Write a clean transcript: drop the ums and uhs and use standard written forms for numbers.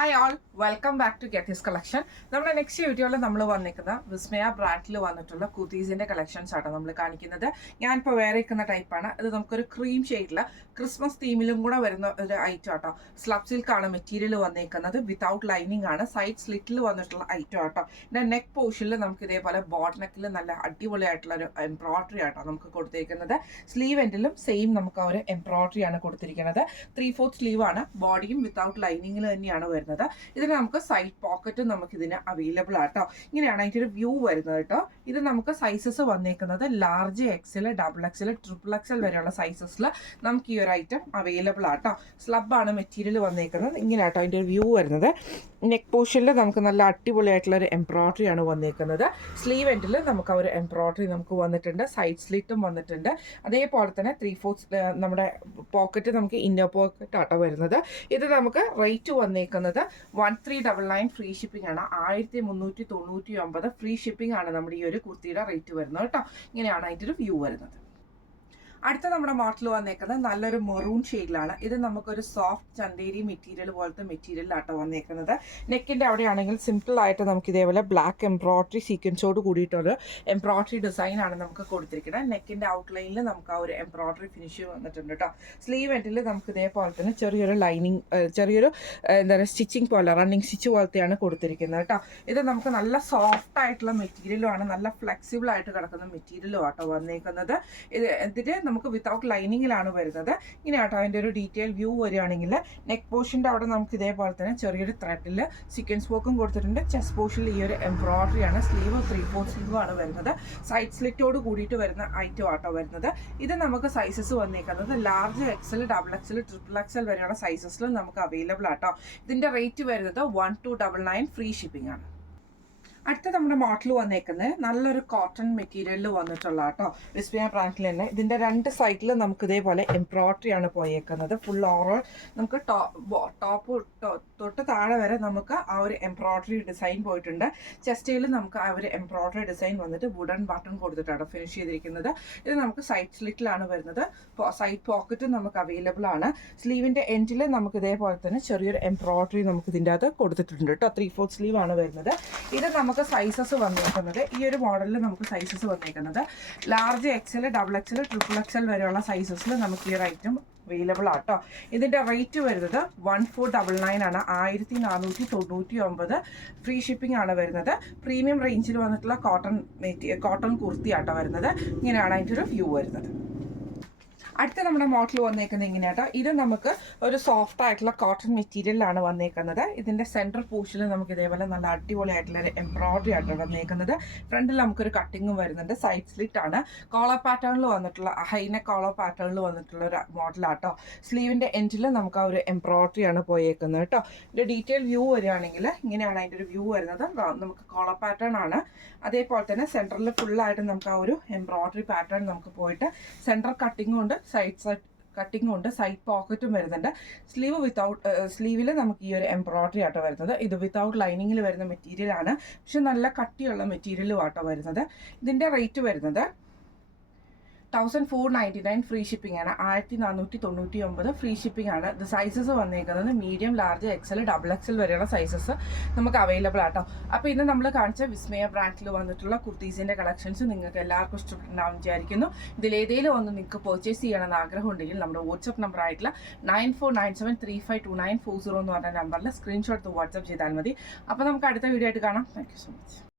Hi all, welcome back to get his collection. നമ്മുടെ next വീഡിയോയിൽ നമ്മൾ വന്നിരിക്കുന്ന വിസ്മയ ബ്രാൻഡിൽ വന്നിട്ടുള്ള കുർത്തീസിന്റെ കളക്ഷൻസ് ആട്ടോ നമ്മൾ കാണിക്കുന്നത്. ഞാനിപ്പോൾ വേറെ ഇരിക്കുന്ന ടൈപ്പാണ്. ഇത് നമുക്കൊരു ക്രീം ഷെയ്ഡിൽ ക്രിസ്മസ് തീമിലും കൂടെ വരുന്ന ഒരു ഐറ്റം ആട്ടോ. സ്ലബ് സിൽക്കാണ് മെറ്റീരിയൽ വന്നിരിക്കുന്നത്. വിത്തൗട്ട് ലൈനിങ് ആണ്. സൈഡ് സ്ലിറ്റിൽ വന്നിട്ടുള്ള ഐറ്റം ആട്ടോ. ഇതിന്റെ നെക്ക് പോർഷനിൽ നമുക്ക് ഇതേപോലെ ബോട്ട് നെക്കിൽ നല്ല അടിപൊളിയായിട്ടുള്ള ഒരു എംബ്രോയിഡറി ആട്ടോ നമുക്ക് കൊടുത്തിരിക്കുന്നത്. സ്ലീവ് എൻഡിലും സെയിം നമുക്ക് ഒരു എംബ്രോയിഡറി ആണ് കൊടുത്തിരിക്കുന്നത്. 3/4 സ്ലീവ് ആണ്. ബോഡിയും വിത്തൗട്ട് ലൈനിങ്ങിൽ തന്നെയാണ് വരുന്നത്. ഇതിന് നമുക്ക് സൈഡ് പോക്കറ്റും നമുക്ക് ഇതിന് അവൈലബിൾ ആട്ടോ. ഇങ്ങനെയാണ് അതിൻ്റെ ഒരു വ്യൂ വരുന്നത് കേട്ടോ. ഇത് നമുക്ക് സൈസസ് വന്നേക്കുന്നത് large XL, double Excel, triple XL വരെയുള്ള സൈസസിൽ നമുക്ക് ഈ ഒരു ഐറ്റം അവൈലബിൾ ആട്ടോ. സ്ലബാണ് മെറ്റീരിയൽ വന്നേക്കുന്നത്. ഇങ്ങനെ ആട്ടോ അതിൻ്റെ ഒരു വ്യൂ വരുന്നത്. നെക്ക് പോർഷനിൽ നമുക്ക് നല്ല അടിപൊളിയായിട്ടുള്ള ഒരു എംബ്രോയിഡറി ആണ് വന്നേക്കുന്നത്. സ്ലീവ് എൻഡിൽ നമുക്ക് ആ ഒരു എംബ്രോയിഡറി നമുക്ക് വന്നിട്ടുണ്ട്. സൈഡ് സ്ലിറ്റും വന്നിട്ടുണ്ട്. അതേപോലെ തന്നെ 3/4 നമ്മുടെ പോക്കറ്റ് നമുക്ക് ഇന്നർ പോക്കറ്റ് ആട്ടോ വരുന്നത്. ഇത് നമുക്ക് റേറ്റ് വന്നേക്കുന്നത് 1399 ഫ്രീ ഷിപ്പിംഗ് ആണ്. 1399 ഫ്രീ ഷിപ്പിംഗ് ആണ് നമ്മുടെ ഈ ഒരു കുർത്തിയുടെ റേറ്റ് വരുന്നത് കേട്ടോ. ഇങ്ങനെയാണ് അതിൻ്റെ ഒരു വ്യൂ വരുന്നത്. അടുത്ത നമ്മുടെ മോഡൽ വന്നേക്കുന്നത് നല്ലൊരു മെറൂൺ ഷെയ്ഡിലാണ്. ഇത് നമുക്കൊരു സോഫ്റ്റ് ചന്തേരി മെറ്റീരിയൽ പോലത്തെ മെറ്റീരിയലാട്ടോ വന്നേക്കുന്നത്. നെക്കിൻ്റെ അവിടെയാണെങ്കിൽ സിമ്പിളായിട്ട് നമുക്ക് ഇതേപോലെ ബ്ലാക്ക് എംബ്രോയിഡറി സീക്വൻസോട് കൂടിയിട്ടൊരു എംബ്രോയിഡറി ഡിസൈനാണ് നമുക്ക് കൊടുത്തിരിക്കുന്നത്. നെക്കിൻ്റെ ഔട്ട്ലൈനിൽ നമുക്ക് ആ ഒരു എംബ്രോയിഡറി ഫിനിഷ് വന്നിട്ടുണ്ട് കേട്ടോ. സ്ലീവ് എൻഡിൽ നമുക്ക് ഇതേപോലെ തന്നെ ചെറിയൊരു ലൈനിങ്, ചെറിയൊരു എന്താ പറയുക സ്റ്റിച്ചിങ് പോലെ റണ്ണിങ് സ്റ്റിച്ച് പോലത്തെയാണ് കൊടുത്തിരിക്കുന്നത് കേട്ടോ. ഇത് നമുക്ക് നല്ല സോഫ്റ്റ് ആയിട്ടുള്ള മെറ്റീരിയലുമാണ്. നല്ല ഫ്ലെക്സിബിൾ ആയിട്ട് കിടക്കുന്ന മെറ്റീരിയലും ആട്ടോ വന്നേക്കുന്നത്. ഇതിന് നമുക്ക് വിത്തൗട്ട് ലൈനിങ്ങിലാണ് വരുന്നത്. ഇങ്ങനെ ആട്ടോ അതിൻ്റെ ഒരു ഡീറ്റെയിൽ വ്യൂ വരികയാണെങ്കിൽ നെക്ക് പോർഷൻ്റെ അവിടെ നമുക്ക് ഇതേപോലെ തന്നെ ചെറിയൊരു ത്രെഡിൽ സീക്വൻസ് വർക്കും കൊടുത്തിട്ടുണ്ട്. ചെസ്റ്റ് പോർഷനിൽ ഈ ഒരു എംബ്രോയിഡറി ആണ്. സ്ലീവ് 3/4 സ്ലീവ് ആണ് വരുന്നത്. സൈഡ് സ്ലിറ്റോട് കൂടിയിട്ട് വരുന്ന ഐറ്റം ആട്ടോ വരുന്നത്. ഇത് നമുക്ക് സൈസസ് വന്നേക്കുന്നത് large XL, double Excel, triple XL വരെയുള്ള സൈസസിലും നമുക്ക് അവൈലബിൾ ആട്ടോ. ഇതിൻ്റെ റേറ്റ് വരുന്നത് 1299 ഫ്രീ ഷിപ്പിംഗ് ആണ്. അടുത്ത നമ്മുടെ മോഡൽ വന്നേക്കുന്നത് നല്ലൊരു കോട്ടൺ മെറ്റീരിയലിൽ വന്നിട്ടുള്ള കേട്ടോ. വിസ്മയ ബ്രാൻഡിൽ തന്നെ ഇതിൻ്റെ രണ്ട് സൈഡിൽ നമുക്ക് ഇതേപോലെ എംബ്രോയിഡറി ആണ് പോയേക്കുന്നത്. ഫുൾ ഓവറോൾ നമുക്ക് ടോപ്പ് തൊട്ട് താഴെ വരെ നമുക്ക് ആ ഒരു എംബ്രോയിഡറി ഡിസൈൻ പോയിട്ടുണ്ട്. ചെസ്റ്റയിൽ നമുക്ക് ആ ഒരു എംബ്രോയിഡറി ഡിസൈൻ വന്നിട്ട് വുഡൻ ബട്ടൺ കൊടുത്തിട്ടാണ് ഫിനിഷ് ചെയ്തിരിക്കുന്നത്. ഇത് നമുക്ക് സൈഡ് സ്ലിറ്റിലാണ് വരുന്നത്. സൈഡ് പോക്കറ്റും നമുക്ക് അവൈലബിൾ ആണ്. സ്ലീവിൻ്റെ എൻഡിൽ നമുക്ക് ഇതേപോലെ തന്നെ ചെറിയൊരു എംബ്രോയിഡറി നമുക്ക് ഇതിൻ്റെ അകത്ത് കൊടുത്തിട്ടുണ്ട് കേട്ടോ. 3/4 സ്ലീവ് ആണ് വരുന്നത്. ഇത് നമുക്ക് സൈസസ് വന്നേക്കുന്നത് ഈ ഒരു മോഡലിൽ നമുക്ക് സൈസസ് വന്നേക്കുന്നത് large XL, double Excel, triple XL വരെയുള്ള സൈസസിൽ നമുക്ക് ഈ ഒരു ഐറ്റം അവൈലബിൾ ആട്ടോ. ഇതിൻ്റെ റേറ്റ് വരുന്നത് 1499 ആണ്. 1499 ഫ്രീ ഷിപ്പിംഗ് ആണ് വരുന്നത്. പ്രീമിയം റേഞ്ചിൽ വന്നിട്ടുള്ള കോട്ടൺ കുർത്തി ആട്ടോ വരുന്നത്. ഇങ്ങനെയാണ് അതിൻ്റെ ഒരു വ്യൂ വരുന്നത്. അടുത്ത നമ്മുടെ മോഡൽ വന്നേക്കുന്നത് ഇങ്ങനെയാട്ടോ. ഇത് നമുക്ക് ഒരു സോഫ്റ്റ് ആയിട്ടുള്ള കോട്ടൺ മെറ്റീരിയലാണ് വന്നേക്കുന്നത്. ഇതിൻ്റെ സെൻട്രൽ പോർഷനിൽ നമുക്ക് ഇതേപോലെ നല്ല അടിപൊളിയായിട്ടുള്ള ഒരു എംബ്രോയിഡറി ആയിട്ട് വന്നേക്കുന്നത്. ഫ്രണ്ടിൽ നമുക്കൊരു കട്ടിങ്ങും വരുന്നുണ്ട്. സൈഡ് സ്ലിറ്റ് ആണ്. കോളർ പാറ്റേണിൽ വന്നിട്ടുള്ള ഹൈനെക്ക് കോളർ പാറ്റേണിൽ വന്നിട്ടുള്ള ഒരു മോഡലാട്ടോ. സ്ലീവിൻ്റെ എൻഡിൽ നമുക്ക് ആ ഒരു എംബ്രോയിഡറി ആണ് പോയേക്കുന്നത് കേട്ടോ. ഇതിൻ്റെ ഡീറ്റെയിൽ വ്യൂ വരികയാണെങ്കിൽ ഇങ്ങനെയാണ് അതിൻ്റെ ഒരു വ്യൂ വരുന്നത്. നമുക്ക് കോളർ പാറ്റേൺ ആണ്. അതേപോലെ തന്നെ സെൻറ്ററിൽ ഫുള്ളായിട്ട് നമുക്ക് ആ ഒരു എംബ്രോയിഡറി പാറ്റേൺ നമുക്ക് പോയിട്ട് സെൻറ്റർ കട്ടിങ്ങും ഉണ്ട്, സൈഡ് കട്ടിങ്ങും ഉണ്ട്, സൈഡ് പോക്കറ്റും വരുന്നുണ്ട്. സ്ലീവിൽ നമുക്ക് ഈ ഒരു എംബ്രോയിഡറി ആട്ടോ വരുന്നത്. ഇത് വിത്തൗട്ട് ലൈനിങ്ങിൽ വരുന്ന മെറ്റീരിയൽ ആണ്. പക്ഷെ നല്ല കട്ടിയുള്ള മെറ്റീരിയലും ആട്ടോ വരുന്നത്. ഇതിൻ്റെ റേറ്റ് വരുന്നത് 1499 ഫ്രീ ഷിപ്പിംഗ് ആണ്. 1499 ഫ്രീ ഷിപ്പിംഗ് ആണ്. ഇത് സൈസസ് വന്നേക്കുന്നത് medium, large, XL, double XL വരെയുള്ള സൈസസ് നമുക്ക് അവൈലബിൾ ആട്ടോ. അപ്പോൾ ഇന്ന് നമ്മൾ കാണിച്ച വിസ്മയ ബ്രാൻഡിൽ വന്നിട്ടുള്ള കുർത്തീസിൻ്റെ കളക്ഷൻസ് നിങ്ങൾക്ക് എല്ലാവർക്കും ഇഷ്ടപ്പെട്ടുണ്ടാവും വിചാരിക്കുന്നു. ഇതിലേതെങ്കിലും ഒന്ന് നിങ്ങൾക്ക് പർച്ചേസ് ചെയ്യണമെന്ന് ആഗ്രഹം ഉണ്ടെങ്കിൽ നമ്മുടെ വാട്സപ്പ് നമ്പർ ആയിട്ടുള്ള 9497352940 എന്ന് പറഞ്ഞ നമ്പറിൽ സ്ക്രീൻഷോട്ട് വാട്സപ്പ് ചെയ്താൽ മതി. അപ്പോൾ നമുക്ക് അടുത്ത വീഡിയോ ആയിട്ട് കാണാം. Thank you so much.